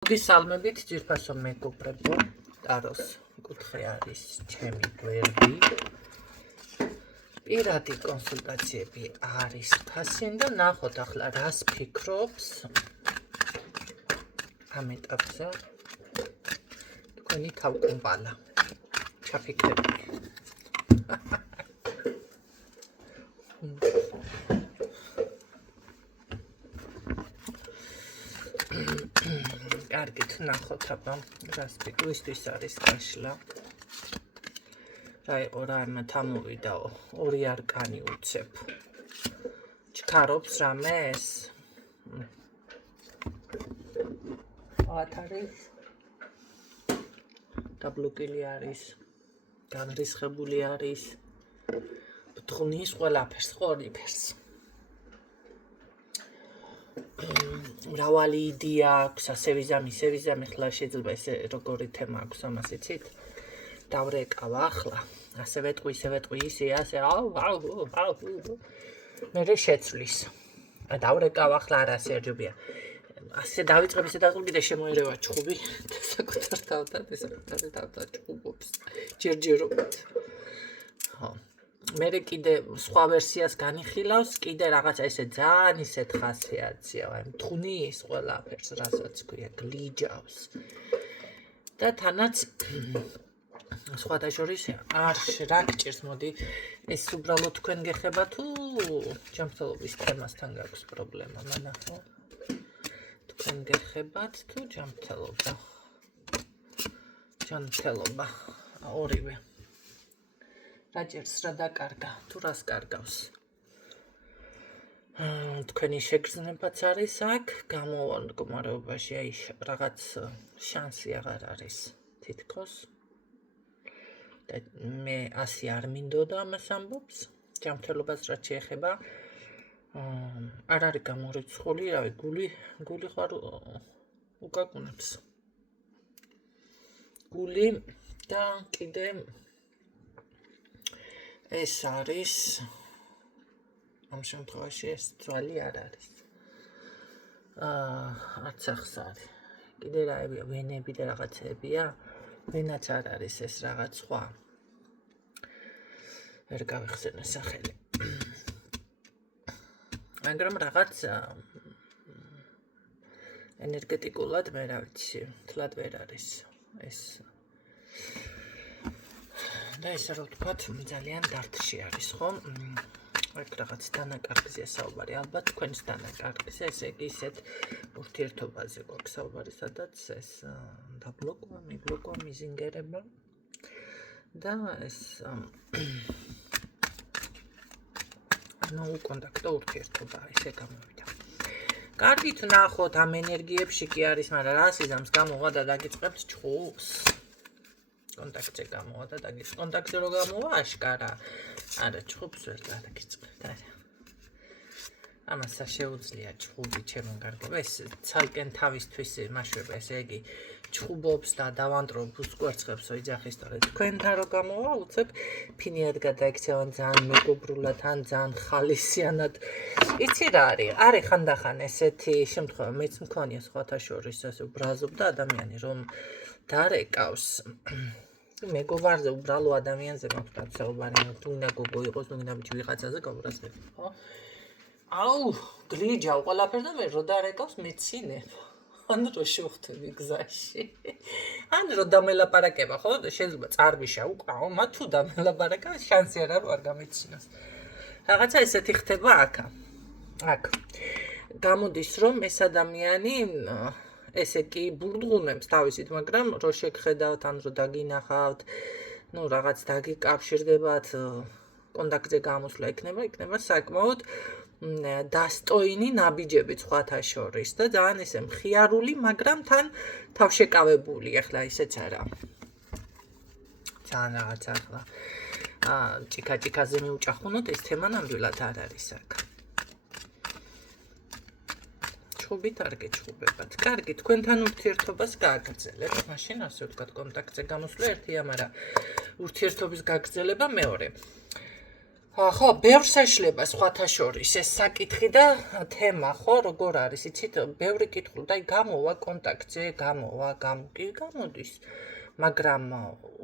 მოგესალმებით ძვირფასო მეგობრებო, ტაროს კუთხე არის ჩემი გვერდი. პირადი კონსულტაციები არის ფასიან და ნახოთ ახლა რას ფიქრობს ამ ეტაპზე თქვენი თავკუმპალა. ჩაფიქრებული. კარგით, ნახოთ აბა, რას ფიქრობისთვის არის გაშლა. რა იყო რა მათ ამოვიდაო, ორი არკანი უცებ. ჩქარობს რამე ეს? ათ არის. დაბლოკილი არის. განრისხებული არის. ბთხნის ყველაფერს, ყველაფერს. მრავალი იდეა აქვს, ასევიზამი, ხლა შეიძლება ესე როგორი თემა აქვს ამას იცით? დავრეკავ ახლა, ასე ვეტყვი, ისე, ასე, მერე შეცვლის. დავრეკავ ახლა არა სერიოზია. ასე დავიწყებ ისე დაწყობ კიდე შემოერევა ჩხუბი, საკუთარ თავთან ჩხუბობს. ჯერჯერობით. ხო. მერე კიდე სხვა ვერსიას განიხილავს, კიდე რაღაცა ესე ძალიან ისეთ ხასიათზეა, აი მთხნის ყველაფერს, რასაც ქვია, გლიჯავს. და თანაც სხვათა შორის არ რა გჭირს, მოდი, ეს უბრალოდ თქვენ გეხება თუ ჯანმრთელობის თემასთან გაქვს პრობლემა, მანახო. თქვენ გეხებათ თუ ჯანმრთელობა, ორივე. რა ჭირს, რა დაკარგა, თუ რას კარგავს. თქვენი შეგრძნებაც არის აქ, გამოვალ მდგომარეობაში, აი რაღაც შანსი აღარ არის თითქოს. და მე ასე არ მინდოდა ამას ამბობს, ჯანმრთელობას რაც შეეხება. არ არის გამორიცხული, რავი, გული ხარ უკაკუნებს. გული და კიდე ეს არის ამ შემთხვევაში ეს ძვალი არ არის. არც ახსარი. კიდე რაებია, ვენები და რაღაცებია, ვენაც არ არის ეს რაღაც სხვა. ვერ გავიხსენე სახელი. მაგრამ რაღაც ენერგეტიკულად მე რა ვიცი, თლად ვერ არის ეს. და ესე რომ ვთქვათ, ძალიან დარდში არის, ხო? აქ რაღაც დანაკარგზეა საუბარი, ალბათ თქვენს დანაკარგზე, ესე იგი ისეთ ურთიერთობაზე გვაქვს საუბარი, სადაც ეს დაბლოკვა, მიბლოკვა, მიზინგერება და ეს უკონტაქტო ურთიერთობა, ესე გამოვიდა. კარგით, ნახოთ, ამ ენერგიებში კი არის, მაგრამ რა სიზამს გამოვა და დაგიწყებთ ჩხუბს. კონტაქტზე გამოვა და დაგიწყებთ. კონტაქტზე რო გამოვა, აშკარა. არა, ჩხუბს ვერ დაგიწყებთ, არა. ამასა შეუძლია ჩხუბი ჩემო კარგო. ეს ცალკენ თავისთვის მაშვება, ესე იგი ჩხუბობს და დავანტრობ უსკვერცხებს ოიძახის და თქვენთან რო გამოვა, უცებ ფინიად გადაიქცევან ძალიან მეგობრულად, ან ძალიან ხალისიანად. იცი რა არის? არის ხანდახან ესეთი შემთხვევა, მეც მქონია სხვათა შორის, ასე უბრალზობდა ადამიანი, რომ დარეკავს მეგობარზე უბრალო ადამიანზე მოხდა საუბარი, თუ უნდა გოგო იყოს, თუ უნდა ბიჭი ვიღაცაზე გავრაზდები, ხო? აუ, გლიჯავ ყველაფერს და მე რო დარეკავს მეცინებ. ან რო შევხვდები გზაში. ან რო დამელაპარაკება, ხო? შეიძლება წარბიშა უკრაო, მათ თუ დამელაპარაკა, შანსი არ გამეცინოს. რაღაცა ესეთი ხდება აქ. გამოდის რომ ეს ადამიანი ესე კი ბურდღუნებს თავისით, მაგრამ რო შეგხედავთ, ან რო დაგინახავთ, ნუ რაღაც დაგიკავშირდებათ, კონტაქტზე გამოსვლა იქნება საკმაოდ დასტოინი ნაბიჯები სხვათა შორის და ძალიან ესე მხიარული, მაგრამ თან თავშეკავებული, ახლა ისეც არა. ძალიან რაღაც ახლა ჭიქა-ჭიქაზე მიუჭახუნოთ, ეს თემა ნამდვილად არ არის აქ. ჩხუბით არ გეჩხუბებათ. კარგი, თქვენთან ურთიერთობას გააგრძელებთ, მაშინ ასე ვთქვათ, კონტაქტზე გამოსვლა ერთია, მაგრამ ურთიერთობის გაგრძელება მეორე. ხო, ბევრს ეშლება სხვათა შორის ეს საკითხი და თემა, ხო, როგორ არის, იცით, ბევრი კითხული და გამოვა კონტაქტზე, გამოდის. მაგრამ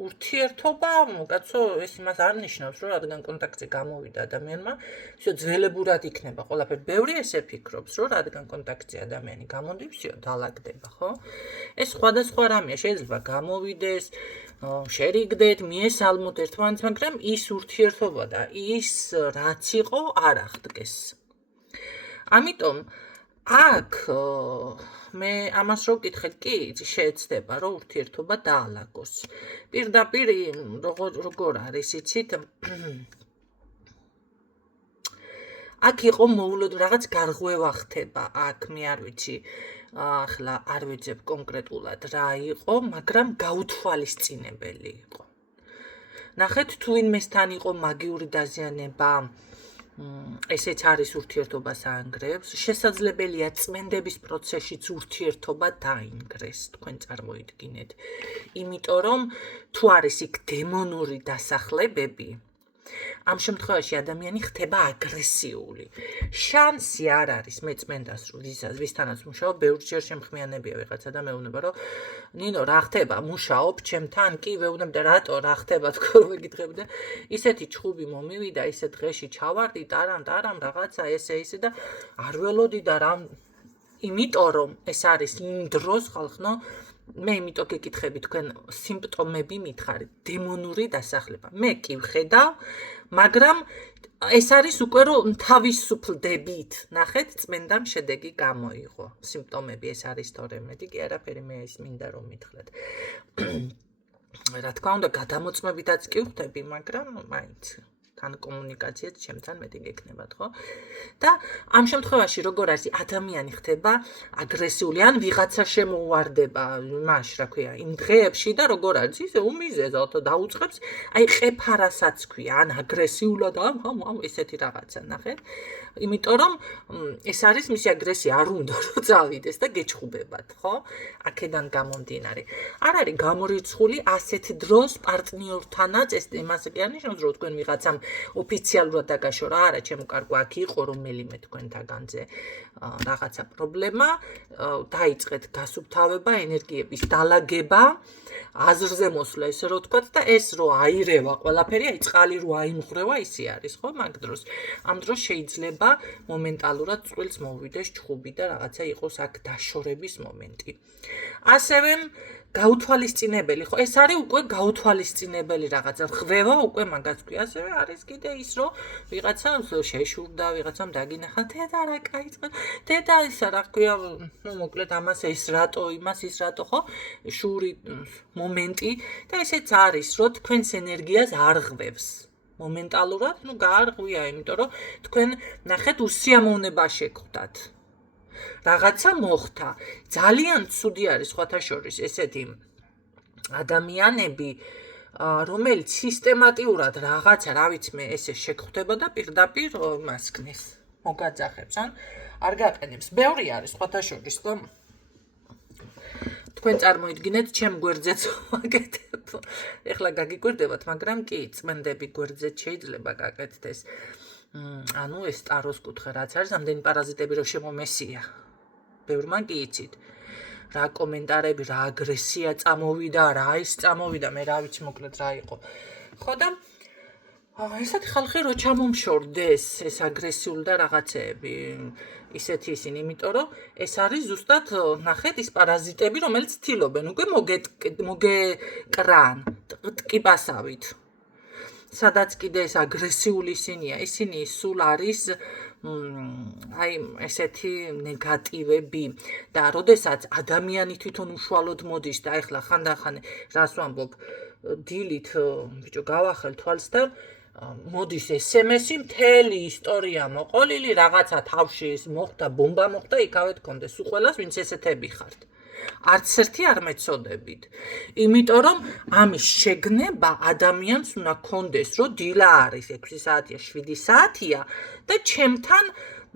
ურთიერთობა, კაცო, ეს იმას არ ნიშნავს, რომ რადგან კონტაქტზე გამოვიდა ადამიანმა, всё ძველებურად იქნება ყველაფერი. ბევრი ესე ფიქრობს, რომ რადგან კონტაქტზე ადამიანი გამოდი, всё დაალაგდება, ხო? ეს სხვადასხვა რამეა, შეიძლება გამოვიდეს, შერიგდეთ, მიესალმოთ ერთმანეთს, მაგრამ ის ურთიერთობა და ის რაც იყო არ აღდგეს. ამიტომ აქ მე ამას რო ვკითხეთ, კი, შეეცდება, რომ ურთიერთობა დაალაგოს. პირდაპირ როგორ არის, იცით? აქ იყო რაღაც გარღვევა ხდება, აქ მე არ ვიცი. ახლა არ ვეძებ კონკრეტულად რა იყო, მაგრამ გაუთვალისწინებელი იყო. ნახეთ, თუ ვინმესთან იყო მაგიური დაზიანება, ესეც არის ურთიერთობას აანგრევს. შესაძლებელია წმენდების პროცესშიც ურთიერთობა დაინგრეს, თქვენ წარმოიდგინეთ. იმიტომ რომ თუ არის იქ დემონური დასახლებები, ამ შემთხვევაში ადამიანი ხდება აგრესიული. შანსი არ არის მე წმენდას ვისთანაც მუშაობ, ბევრჯერ შემხმიანებია ვიღაცა და მეუბნება, რომ ნინო, რა ხდება, მუშაობ ჩემთან? კი, ვეუბნებ და რატო, რა ხდება, თქო რომ ვეკითხები და ისეთი ჩხუბი მომივიდა, ისე დღეში ჩავარდი, ტარამ, რაღაცა ესე და არ ველოდი და რა, იმიტომ რომ ეს არის იმ დროს ხალხნო, მე იმიტომ გეკითხები თქვენ სიმპტომები მითხარით, დემონური დასახლება. მე კი ვხედავ, მაგრამ ეს არის უკვე რომ თავისუფლდებით. ნახეთ, წმენდამ შედეგი გამოიღო. სიმპტომები ეს არის თორემ მეტი კი არაფერი, მე ის მინდა რომ მითხრათ. რა თქმა უნდა, გადამოწმებითაც კი ვხდები, მაგრამ მაინც თან კომუნიკაციაც ჩემთან მეტი გექნებათ, ხო? და ამ შემთხვევაში როგორ არის, ადამიანი ხდება აგრესიული, ან ვიღაცა შემოუვარდება იმაში, რა ქვია, იმ დღეებში და როგორ არის, ისე უმიზეზად დაუწყებს, აი ყეფარასაც ქვია, ან აგრესიულად, ამ ესეთი რაღაცა, ნახეთ? იმიტომ რომ ეს არის მისი აგრესია, არ უნდა რომ წავიდეს და გეჩხუბებათ, ხო? აქედან გამომდინარე. არ არის გამორიცხული ასეთ დროს პარტნიორთანაც ეს იმას კი არ ნიშნავს, რომ თქვენ ვიღაცამ ოფიციალურად დაგაშორა, არა, ჩემო კარგო, აქ იყო რომელიმე თქვენთაგანზე რაღაცა პრობლემა, დაიწყეთ გასუფთავება, ენერგიების დალაგება, აზრზე მოსვლა, ესე რომ ვთქვათ და ეს რო აირევა ყველაფერი, აი წყალი რო აიმღრევა, ისე არის, ხო, მაგ დროს. ამ დროს შეიძლება მომენტალურად წყვილს მოვიდეს ჩხუბი და რაღაცა იყოს აქ დაშორების მომენტი. ასევე გაუთვალისწინებელი, ხო, ეს არის უკვე გაუთვალისწინებელი რაღაცა, ხვევა უკვე მაგაც ქვია, ასევე არის კიდე ის, რომ ვიღაცამ შეშურდა, ვიღაცამ დაგინახა, დედა რა კაი წყვილ, დედა ისა რა ქვია, ნუ მოკლედ ამას ეს რატო, იმას ის რატო, ხო, შური მომენტი და ესეც არის, რომ თქვენს ენერგიას არ ღვევს. მომენტალურად, ნუ გაარღვია, იმიტომ რომ თქვენ ნახეთ უსიამოვნება შეგხვდათ. რაღაცა მოხდა. ძალიან ცუდი არის სხვათა შორის ესეთი ადამიანები, რომელიც სისტემატიურად რაღაცა, რა ვიცი მე, ესე შეგხვდება და პირდაპირ მას ქნის. მოგაძახებს, ან არ გაყენებს. ბევრი არის სხვათა შორის, რომ თქვენ წარმოიდგინეთ, ჩემ გვერდზეც ვაკეთებ. ეხლა გაგიკვირდებათ, მაგრამ კი, წმენდები გვერდზეც შეიძლება გაკეთდეს. ანუ ეს ტაროს კუთხე რაც არის, ამდენი პარაზიტები რო შემომესია. ბევრმა კი იცით. რა კომენტარები, რა აგრესია წამოვიდა, რა ის წამოვიდა, მე რა ვიცი მოკლედ რა იყო. ხო და ესეთი ხალხი რო ჩამომშორდეს ეს აგრესიული და რაღაცეები, ისეთი ისინი, იმიტომ რომ ეს არის ზუსტად ნახეთ ის პარაზიტები, რომელიც თილობენ, უკვე მოგეკრან ტკიპასავით. სადაც კიდე ეს აგრესიული ისინია, ისინი სულ არის აი ესეთი ნეგატივები და როდესაც ადამიანი თვითონ უშუალოდ მოდის და ეხლა ხანდახან რას ვამბობ, დილით ბიჭო გავახელ თვალს და მოდის SMS-ი, მთელი ისტორია მოყოლილი, რაღაცა თავში ის მოხდა, ბომბა მოხდა, იქავე თქონდეს, უყველას ვინც ესეთები ხართ. არც ერთი არ მეწოდებით. იმიტომ რომ ამის შეგნება ადამიანს უნდა კონდეს, რომ დილა არის 6 საათია, 7 საათია და ჩემთან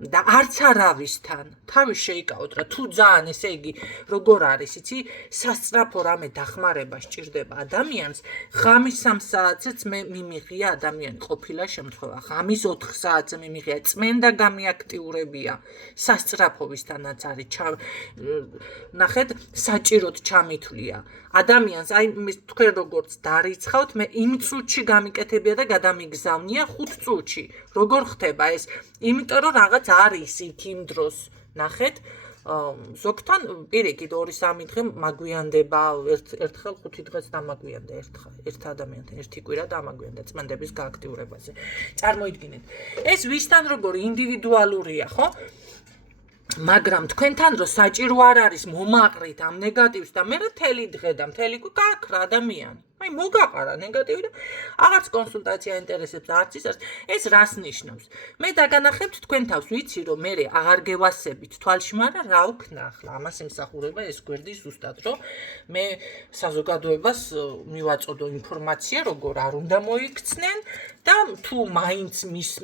და არც არავისთან თავი შეიკავოთ რა თუ ძალიან ესე იგი როგორ არის იცი სასწრაფო რამე დახმარება სჭირდება ადამიანს ღამის 3 საათზეც მე მიმიღია ადამიანი ყოფილა შემთხვევა ღამის 4 საათზე მიმიღია წმენდა გამიაქტიურებია სასწრაფოვისთანაც არის ნახეთ საჭიროდ ჩამითვლია ადამიანს აი თქვენ როგორც დარიცხავთ მე იმ წუთში გამიკეთებია და გადამიგზავნია 5 წუთში როგორ ხდება ეს იმიტომ რომ რაღაც არის იქ იმ დროს ნახეთ ზოგთან პირიქით 2-3 დღე მაგვიანდება ერთხელ 5 დღეც დამაგვიანდა ერთ ადამიანთან ერთი კვირა დამაგვიანდა წმენდების გააქტიურებაზე წარმოიდგინეთ ეს ვისთან როგორი ინდივიდუალურია ხო მაგრამ თქვენთან რო საჭირო არ არის მომაყრით ამ ნეგატივს და მე რა თელი დღე და მთელი გაქრა ადამიანი აი მოგაყარა ნეგატივი და აღარც კონსულტაცია ინტერესებს არც ის ეს რას ნიშნავს მე დაგანახებთ თქვენ თავს ვიცი რომ მე აღარ გევასებით თვალში მაგრამ რა ვქნა ახლა ამას იმსახურება ეს გვერდი ზუსტად რომ მე საზოგადოებას მივაწოდო ინფორმაცია როგორ არ უნდა მოიქცნენ და თუ მაინც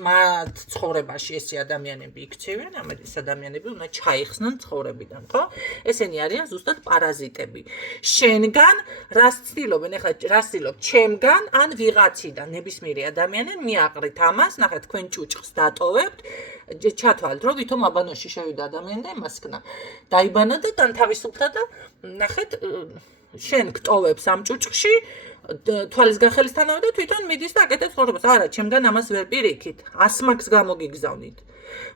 მათ ცხოვრებაში ესე ადამიანები იქცევიან ამ ეს ადამიანები უნდა ჩაიხსნან ცხოვრებიდან ხო ესენი არიან ზუსტად პარაზიტები შენგან რას ცდილობენ ეხლა რას ცდილობ ჩემგან ან ვიღაციდან ნებისმიერი ადამიანი მიაყრით ამას ნახეთ თქვენ ჭუჭხს დატოვებთ ჩათვალეთ რომ ვითომ აბანოში შევიდა ადამიანი და იმასკნა დაიბანა და განთავისუფლდა და ნახეთ შენ გტოვებს ამ ჭუჭხში თვალის გახელისთანავე და თვითონ მიდის და აკეთებს ცხოვრებას არა ჩემგან ამას ვერ პირიქით 100 მაქვს გამოგიგზავნით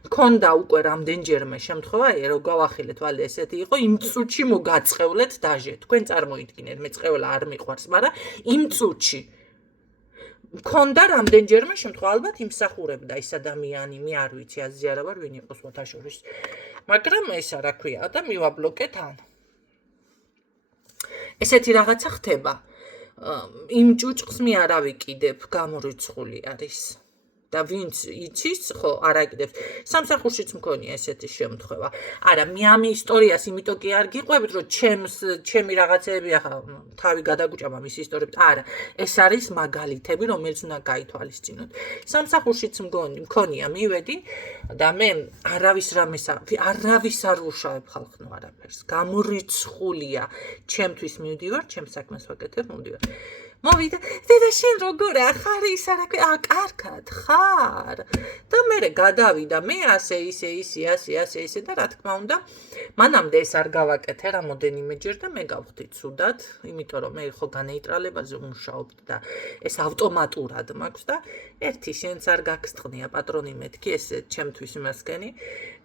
მქონდა უკვე რამდენჯერმე შემთხვევა რომ გავახილეთ ვალე ესეთი იყო იმ წუთში მოგაწყევლეთ დაჟე თქვენ წარმოიდგინეთ მე წევლა არ მიყვარს მაგრამ იმ წუთში მქონდა რამდენჯერმე შემთხვევა ალბათ იმსახურებდა ის ადამიანი მე არ ვიცი აზიარა ვარ ვინ იყოს მოთაშორის მაგრამ ესა რა ქვია და მივაბლოკეთ ან ესეთი რაღაცა ხდება იმ ჭუჭყს მე არ ავიკიდებ გამორიცხული არის და ვინც იცის ხო არ აკიდებს სამსახურშიც მქონია ესეთი შემთხვევა არა მე ამ ისტორიას იმიტომ კი არ გიყვებით რომ ჩემი რაღაცეები ახლა თავი გადაგუჭამა მის ისტორიებს არა ეს არის მაგალითები რომელიც უნდა გაითვალისწინოთ სამსახურშიც მქონია მივედი და მე არავის არ უშავებ ხალხნო არაფერს გამორიცხულია ჩემთვის მივდივარ ჩემს საქმეს ვაკეთებ მოვდივარ მოვიდა და შენ როგორია ხარ ის არა კარგად ხარ და მე გადავიდა მე ასე ისე და რა თქმა უნდა მანამდე ეს არ გავაკეთე რამოდენიმეჯერ და მე გავხდი ცუდად იმიტომ რომ მე ხო განეიტრალებაზე ვმუშაობდი და ეს ავტომატურად მაქვს და ერთი შენც არ გაგსწყნია პატრონი მეთქი ესე ჩემთვის იმასკენი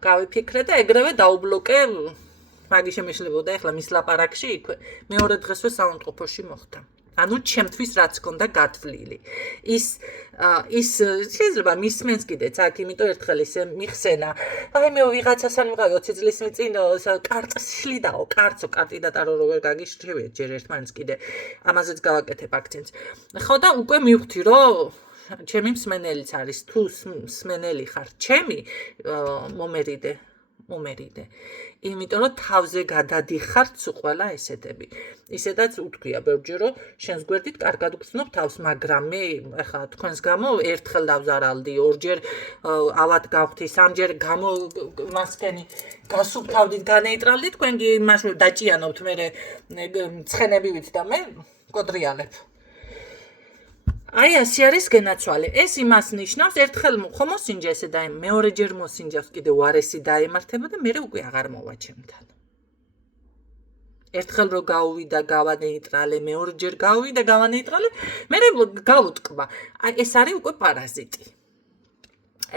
გავიფიქრე და ეგრევე დაუბლოკე მაგი შემეშლებოდა ეხლა მის ლაპარაკში მეორე დღესვე საუნდყოფოში მოხდა ანუ ჩემთვის რაც გქონდა გათვლილი ის შეიძლება მისმენს კიდეც აქ იმიტომ ერთხელ ისე მიხსენა აი მე ვიღაცას არ მიყავი 20 წლის წინ კარწში დაო კარწო კანდიდატარო რო ვერ გაგიშჩევია ჯერ ერთმანეთს კიდე ამაზეც გავაკეთებ აქცენტს ხო და უკვე მივხვდი რომ ჩემი მსმენელიც არის თუ მსმენელი ხარ ჩემი მომერიდე იმიტომ რომ თავზე გადადიხართ ყველა ესეთები ისედაც უთქვია ბევრჯერ რომ შენს გვერდით კარგად გრძნობ თავს მაგრამ მე ახლა თქვენს გამო ერთხელ დავზარალდი ორჯერ ავად გავხდი სამჯერ გამო მასკენი გასუფთავდით განეიტრალდით თქვენ კი იმაში დაჭიანობთ მე ცხენებივით და მე კოდრიალებ აი ასე არის გენაცვალე ეს იმას ნიშნავს ერთხელ ხო მოსინჯა ესე და მეორეჯერ მოსინჯავს კიდე უარესი დაემართება და მე უკვე აღარ მოვა ჩემთან ერთხელ რო გავუვიდა გავანეიტრალე მეორეჯერ გავუვიდა გავანეიტრალე მე გავუტკბა აი ეს არის უკვე პარაზიტი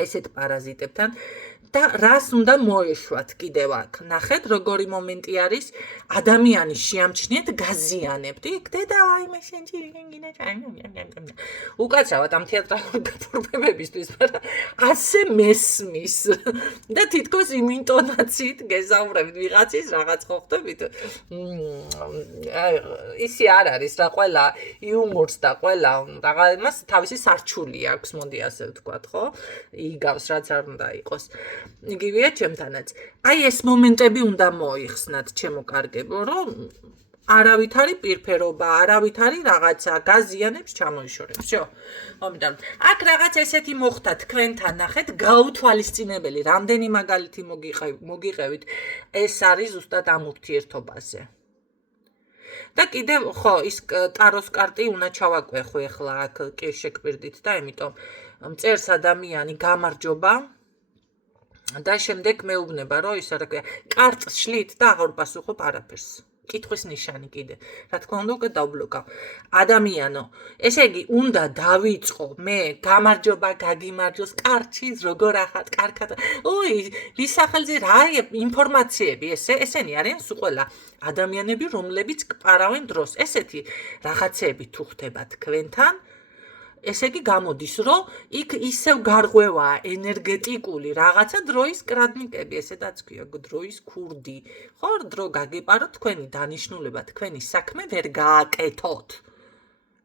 ესეთ პარაზიტებთან და რას უნდა მოეშვათ კიდევ აქ ნახეთ როგორი მომენტი არის ადამიანი შეამჩნიეთ გაზიანებთ იქ დედა ვაიმე შენ ჩიგინგინა ჩაინა უკაცრავად ამ თეატრალური გაფორმებებისთვის მაგრამ ასე მესმის და თითქოს იმ ინტონაციით გეზავრებით ვიღაცის რაღაც ხო ხდებით ისი არ არის რა ყველა იუმორს და ყველა რაღა იმას თავისი სარჩული აქვს მოდი ასე ვთქვათ ხო იგავს რაც არ უნდა იყოს იგივეა ჩემთანაც. აი ეს მომენტები უნდა მოიხსნათ ჩემო კარგებო, რომ არავითარი პირფერობა, არავითარი რაღაცა გაზიანებს ჩამოიშორებს, შო? ამიტომ აქ რაღაც ესეთი მოხდა თქვენთან ნახეთ, გაუთვალისწინებელი, რამდენი მაგალითი მოგიყევით, ეს არის ზუსტად ამ ურთიერთობაზე. და კიდევ ხო, ის ტაროს კარტი უნდა ჩავაკვეხო ახლა აქ კი შეგვირდით და იმიტომ წერს ადამიანი გამარჯობა და შემდეგ მეუბნება, რომ ის რა ქვია, კარტს შლით და აღარ პასუხობ არაფერს. კითხვის ნიშანი კიდე. რა თქმა უნდა, უკვე დავბლოკავ. ადამიანო, ესე იგი, უნდა დავიწყო მე გამარჯობა, გაგიმარჯოს, კარჩის, როგორ ახათ, კარგად. ოი, ვის სახელზე რა ინფორმაციები ესენი არიან სულ ყველა ადამიანები, რომლებიც კპარავენ დროს. ესეთი რაღაცეები თუ ხდება თქვენთან, ესე იგი გამოდის, რომ იქ ისევ გარღვევაა ენერგეტიკული რაღაცა დროის კრადნიკები, ესედაც ქვია, დროის ქურდი. ხო, დრო გაგეპაროთ, თქვენი დანიშნულება, თქვენი საქმე ვერ გააკეთოთ.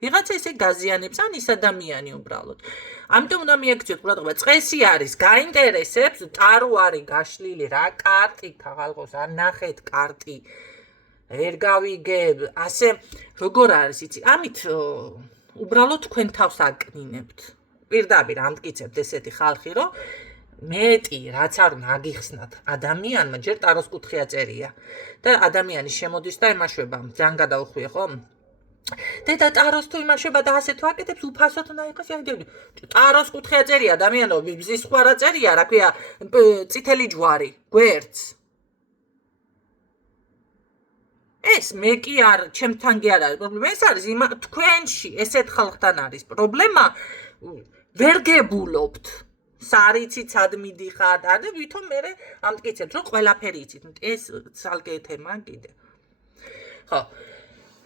ვიღაცა ესე გაზიანებს, ან ის ადამიანი უბრალოდ. ამიტომ უნდა მიაქციოთ ყურადღება, წესი არის, გაინტერესებს, ტარო არის გაშლილი, რა კარტი ხალხოს არ ნახეთ კარტი. ვერ გავიგებ, ასე როგორ არის, იცი, ამით უბრალოდ თქვენ თავს აკნინებთ. პირდაპირ ამტკიცებთ ესეთი ხალხი, რომ მეტი რაც არ უნდა აგიხსნათ ადამიანმა, ჯერ ტაროს კუთხე აწერია და ადამიანი შემოდის და ემაშვება, ძალიან გადაუხვია, ხო? დედა ტაროს თუ იმაშვება და ასე თუ აკეთებს, უფასოდ უნდა იყოს, ტაროს კუთხე აწერია ადამიანო, მზის სხვა რა წერია, რა ქვია, წითელი ჯვარი, გვერდს. ეს მე კი არ, ჩემთან კი არ არის პრობლემა, ეს არის თქვენში, ესეთ ხალხთან არის პრობლემა, ვერ გებულობთ, სარიცით, სად მიდიხართ, და ვითომ მე ამტკიცებთ, რომ ყველაფერი იცით, ეს ცალკე თემა კიდე. ხო,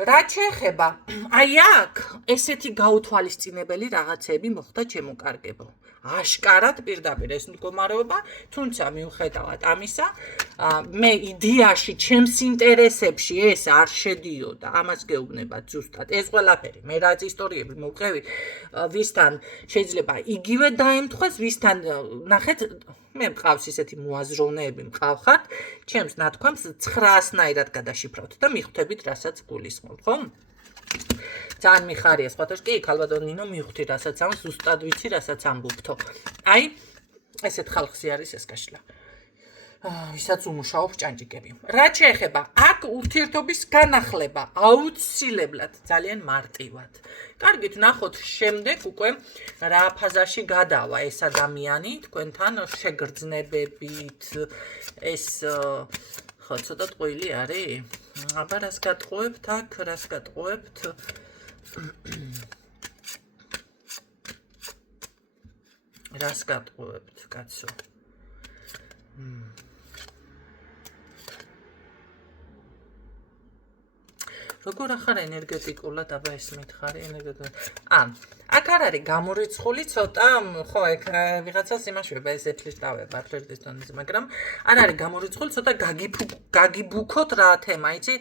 რა შეეხება, აი აქ ესეთი გაუთვალისწინებელი რაღაცები მოხდა ჩემო-კარგებო. აშკარად პირდაპირ ეს მდგომარეობა, თუმცა მიუხედავად ამისა, მე იდეაში, ჩემს ინტერესებში ეს არ შედიოდა, ამას გეუბნებათ ზუსტად. ეს ყველაფერი, მე რაც ისტორიები მოვყევი, ვისთან შეიძლება იგივე დაემთხვეს, ვისთან ნახეთ, მე მყავს ისეთი მოაზროვნეები მყავხართ, ჩემს ნათქვამს 900-ნაირად გადაშიფრავთ და მიხვდებით, რასაც გულისხმობთ, ხო? ძალიან მიხარია სხვათა კი, ქალბატონ ნინო მივხვდი, რასაც ამ ზუსტად ვიცი, რასაც ამბობთო. აი, ესეთ ხალხი არის ეს გაშლა. ვისაც უმუშაობს ჭანჭიკები. რაც შეეხება, აქ ურთიერთობის განახლება აუცილებლად ძალიან მარტივად. კარგით, ნახოთ შემდეგ უკვე რა ფაზაში გადავა ეს ადამიანი თქვენთან შეგრძნებებით, ეს ხო, ცოტა ტყუილი არის? აბა რას გატყუებთ აქ, რას გატყუებთ? რას გატყუებთ, კაცო? როგორ ახარ ენერგეტიკულად, აბა ეს მითხარი ენერგეტიკულად. აქ არ არის გამორიცხული ცოტა, ხო, ეგ ვიღაცას იმაშვება ეს ეფლირტავება, ფლირტის დონეზე, მაგრამ არ არის გამორიცხული, ცოტა გაგიბუქოთ რა თემა, იცი?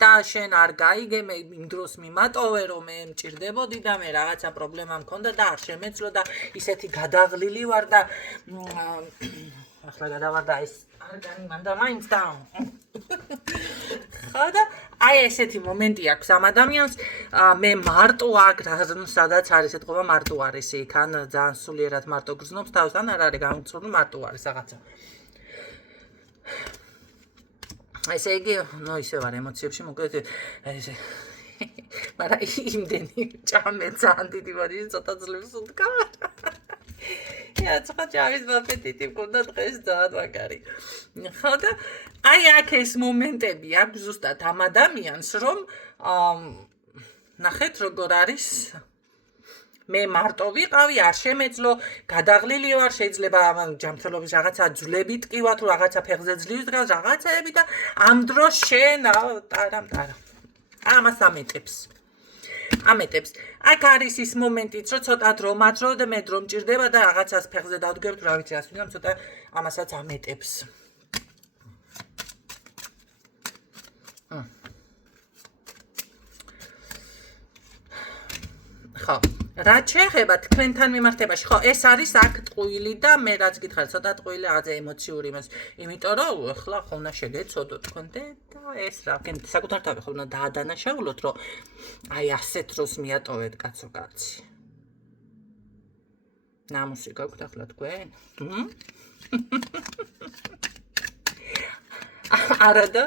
და შენ არ გაიგე, მე იმ დროს მიმატოვე, რომ მე მჭირდებოდი და მე რაღაცა პრობლემა მქონდა და არ შემეძლო და ისეთი გადაღლილი ვარ და ახლა გადავარ და ეს არგანი მანდა მაინც და ხო და აი ესეთი მომენტი აქვს ამ ადამიანს, მე მარტო აქ, სადაც არის ეთქობა მარტო არის იქ, ან ძალიან სულიერად მარტო გრძნობს თავს, ან არ არის გამწრული მარტო არის რაღაცა. ესე იგი, ნუ ისე ვარ ემოციებში, მოკლედ ესე მაგრამ იმდენი ჭამე ძალიან დიდი ვარი, ცოტა ძლებს უთქავ. ჭავის აპეტიტი მქონდა დღეს ძალიან მაგარი. ხო და აი აქ ეს მომენტები აქვს ზუსტად ამ ადამიანს, რომ ნახეთ როგორ არის, მე მარტო ვიყავი, არ შემეძლო, გადაღლილი ვარ, შეიძლება ჯანმრთელობის რაღაცა ძვლებით კი ვარ, თუ რაღაცა ფეხზე ძლივს დგას, რაღაცაები და ამ დროს შენ ტარა. ამას ამეტებს. აქ არის ის მომენტიც, რომ ცოტა დრო მათრო და მე დრო მჭირდება და რაღაცას ფეხზე დავდგებ, რა ვიცი, ასე ვინმე ცოტა ამასაც ამეტებს. ხო, რაც შეეხება თქვენთან მიმართებაში, ხო, ეს არის აქ ტყუილი და მე რაც გითხარით, ცოტა ტყუილი რაღაცა ემოციური იმას, იმიტომ რომ ახლა ხო უნდა შეგეცოდო თქვენ და ეს რა, საკუთარ თავი ხო უნდა დაადანაშაულოთ, რომ აი ასეთ დროს მიატოვეთ კაცო კაცი. ნამუსი გაქვთ ახლა თქვენ? არადა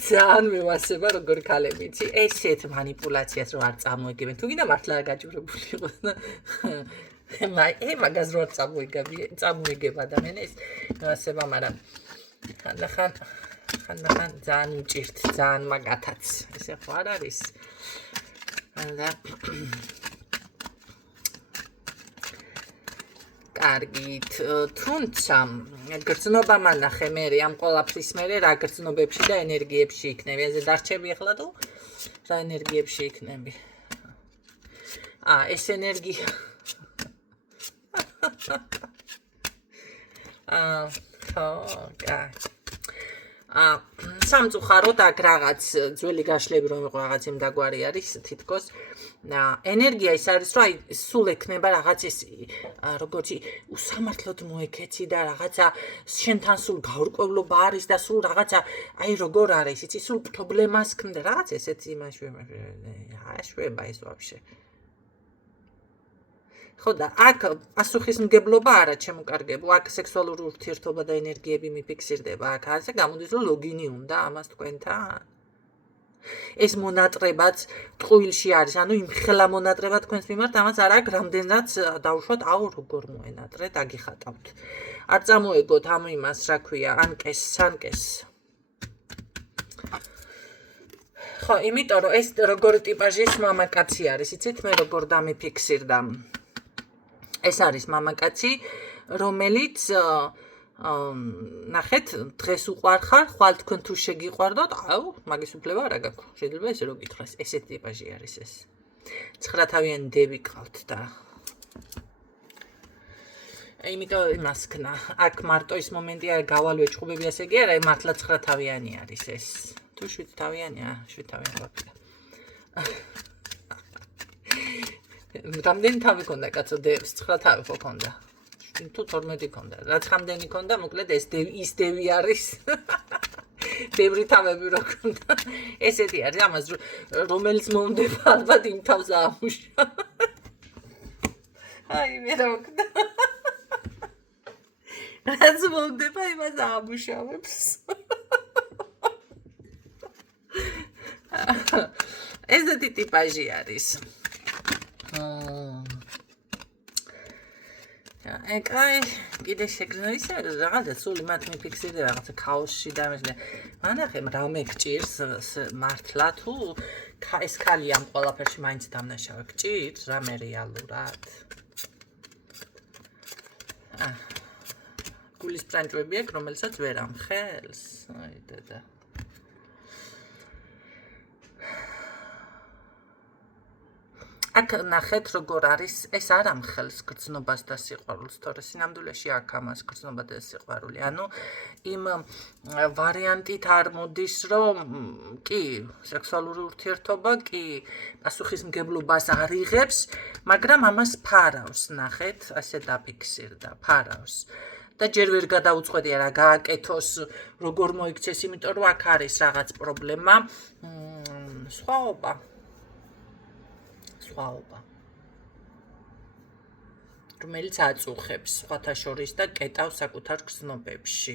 ძალიან მევასება როგორ ქალები იცი ესეთ манипуляციას რო არ წამოიგებენ თუ გინდა მართლა გაჭირებული იყოს მაგას რო არ წამოიგებ ადამიანის მევასება მაგრამ ხან ძალიან უჭირთ ძალიან მაგათაც ესე ხო არ არის და კარგით, თუმცა გრძნობა მანახე მე ამ ყველაფრის მერე რა გრძნობებში და ენერგიებში იქნები. ესე დარჩები ახლა თუ რა ენერგიებში იქნები. ეს ენერგია სამწუხაროდ აქ რაღაც ძველი გაშლები რომ იყო რაღაც იმ დაგვარი არის თითქოს ენერგია ის არის რომ აი სულ ექნება რაღაც ეს როგორი უსამართლოდ მოექეცი და რაღაცა შენთან სულ გაურკვევლობა არის და სულ რაღაცა აი როგორ არის იცი სულ პრობლემას ქმნიდა რაღაც ესეთი აშვება ეს ვაფშე ხო და აქ პასუხისმგებლობა არა ჩემო კარგებო აქ სექსუალური ურთიერთობა და ენერგიები მიფიქსირდება აქ ასე გამოდის რომ ლოგინი უნდა ამას თქვენთან ეს მონატრებაც ტყუილში არის ანუ იმ ხელა მონატრება თქვენს მიმართ ამას არ აქვს რამდენად დავუშვათ აუ როგორ მოენატრეთ აგიხატავთ არ წამოეგოთ ამ იმას რა ქვია ანკეს ხო იმიტომ რომ ეს როგორი ტიპაჟის მამაკაცი არის იცით მე როგორ დამიფიქსირდა ეს არის მამაკაცი რომელიც ნახეთ დღეს უყარხარ ხვალ თქვენ თუ შეგიყვარდოთ აუ მაგის უფლება არა გაქვთ შეიძლება ესე რომ გითხრას ესეთი ტიპაჟი არის ეს 9 თავიანი დევი ყავთ და იმიტომ იმას ქნა აქ მარტო ის მომენტია გავალვე ჩხუბები ასე კი არა მართლა 9 თავიანი არის ეს თუ 7 თავიანია 7 თავიანი ვაფიქრე რამდენი თავი ქონდა კაცო დევს 9 თავი ხო ქონდა თუ 12 ქონდა რაც რამდენი ქონდა მოკლედ ეს ის დევი არის ბევრი თავები რო ქონდა ესეთი არის ამას რომელიც მომდება ალბათ იმ თავს აამუშა აი მე რა ვქნა რაც მომდება იმას აამუშავებს ესეთი ტიპაჟი არის აი კიდე შეგრძნეს რაღაცა სული მათ მიფიქსირდა რაღაცა ქაოსში და ამერე მანახე რამე გჭირს მართლა თუ ეს ხალი ამ ყველაფერში მაინც დამნაშავე გჭირს რამე რეალურად გულის პრანჭვები აქვს რომელსაც ვერ ამხელს აი და აქ ნახეთ როგორ არის ეს არ ამხელს გრძნობას და სიყვარულს თორე სინამდვილეში აქ ამას გრძნობა და სიყვარული ანუ იმ ვარიანტით არ მოდის რომ კი სექსუალური ურთიერთობა კი პასუხისმგებლობას არ იღებს მაგრამ ამას ფარავს ნახეთ ასე დაფიქსირდა ფარავს და ჯერ ვერ გადაუწყვეტია რა გააკეთოს როგორ მოიქცეს იმიტომ რომ აქ არის რაღაც პრობლემა სხვაობა რომელიც აწუხებს სხვათა შორის და კეტავს საკუთარ გრძნობებში.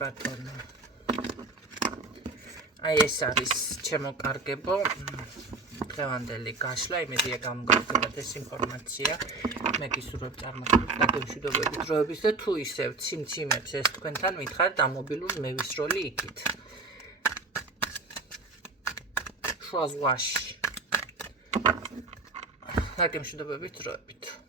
ბატონო. აი ეს არის ჩემო კარგებო. დღევანდელი გაშლა, იმედია გამოგაგებათ ეს ინფორმაცია. მე გისურვებ წარმატებით დაგემშვიდობებით დროებით და თუ ისევ ციმციმებს ეს თქვენთან მითხარით ამობილურ მევისროლი იქით. შუა ზღვაში. დაგემშვიდობებით დროებით.